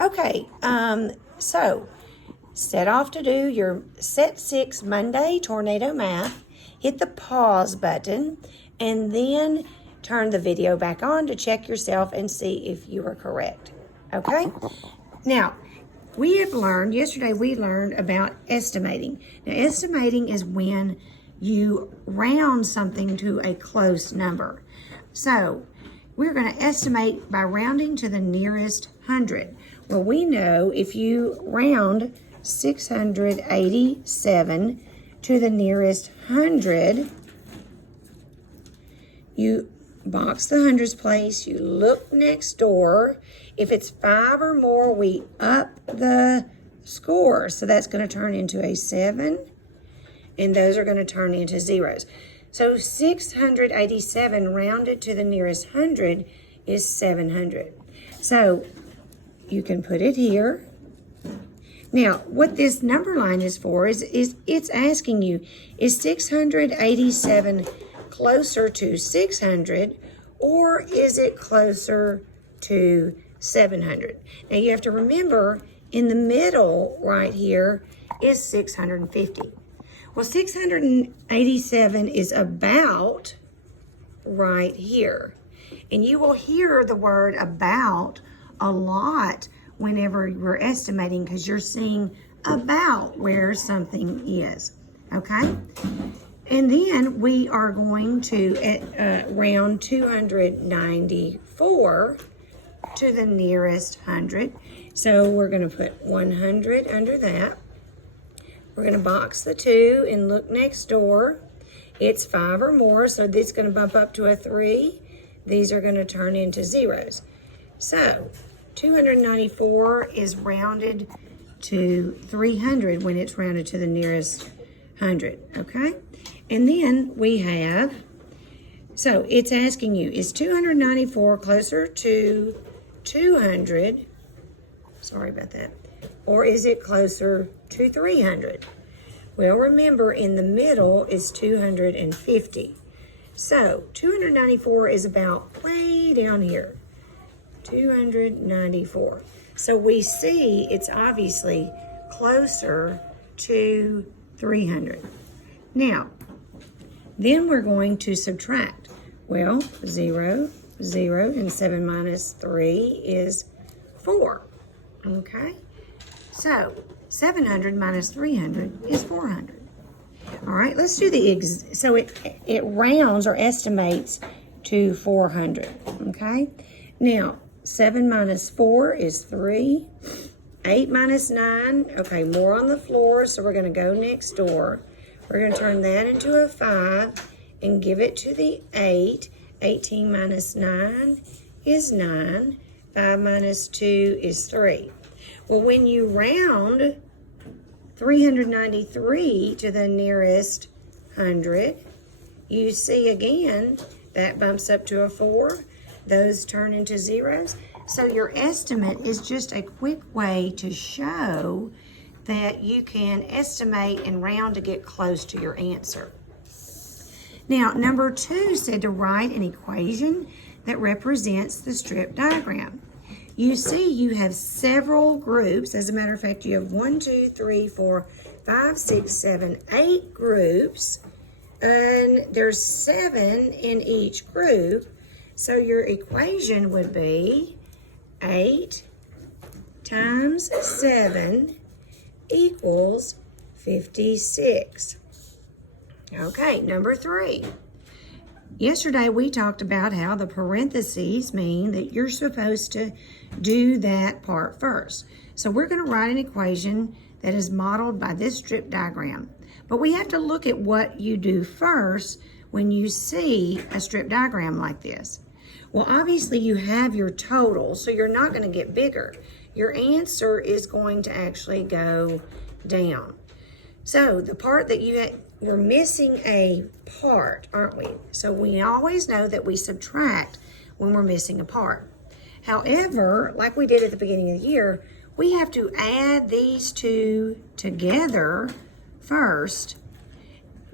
Okay, so set off to do your Set 6 Monday Tornado Math. Hit the pause button and then turn the video back on to check yourself and see if you are correct. Okay? Now, yesterday we learned about estimating. Now, estimating is when you round something to a close number. So, we're going to estimate by rounding to the nearest hundred. Well, we know if you round 687 to the nearest hundred, you box the hundreds place, you look next door. If it's 5 or more, we up the score. So that's going to turn into a 7, and those are going to turn into zeros. So 687 rounded to the nearest hundred is 700. So you can put it here. Now, what this number line is for is it's asking you, is 687 closer to 600 or is it closer to 700? Now you have to remember in the middle right here is 650. Well, 687 is about right here. And you will hear the word about a lot whenever you're estimating because you're seeing about where something is, okay? And then we are going to round 294 to the nearest hundred. So we're going to put 100 under that. We're going to box the 2 and look next door. It's 5 or more, so this is going to bump up to a 3. These are going to turn into zeros. So 294 is rounded to 300 when it's rounded to the nearest 100, okay? And then we have, so it's asking you, is 294 closer to 200? Sorry about that. Or is it closer to 300? Well, remember, in the middle is 250. So 294 is about way down here. 294. So we see it's obviously closer to 300. Now, then we're going to subtract. Well, 0, 0, and 7 minus 3 is 4. Okay? So 700 minus 300 is 400. All right, let's do so it rounds or estimates to 400. Okay? Now, 7 minus 4 is 3. 8 minus 9, okay, more on the floor, so we're going to go next door. We're going to turn that into a 5 and give it to the 8. 18 minus 9 is 9. 5 minus 2 is 3. Well, when you round 393 to the nearest 100, you see again that bumps up to a 4. Those turn into zeros. So your estimate is just a quick way to show that you can estimate and round to get close to your answer. Now, number 2 said to write an equation that represents the strip diagram. You see you have several groups. As a matter of fact, you have 1, 2, 3, 4, 5, 6, 7, 8 groups. And there's 7 in each group. So your equation would be 8 times 7 equals 56. Okay, number 3. Yesterday we talked about how the parentheses mean that you're supposed to do that part first. So we're going to write an equation that is modeled by this strip diagram. But we have to look at what you do first when you see a strip diagram like this. Well, obviously you have your total, so you're not going to get bigger. Your answer is going to actually go down. So the part that we're missing a part, aren't we? So we always know that we subtract when we're missing a part. However, like we did at the beginning of the year, we have to add these two together first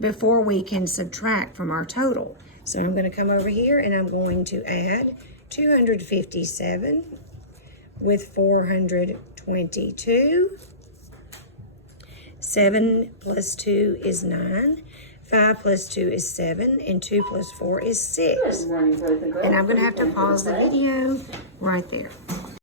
before we can subtract from our total. So I'm going to come over here and I'm going to add 257 with 422. 7 plus 2 is 9. 5 plus 2 is 7. And 2 plus 4 is 6. Good morning, boys and girls. And I'm going to have to pause the video right there.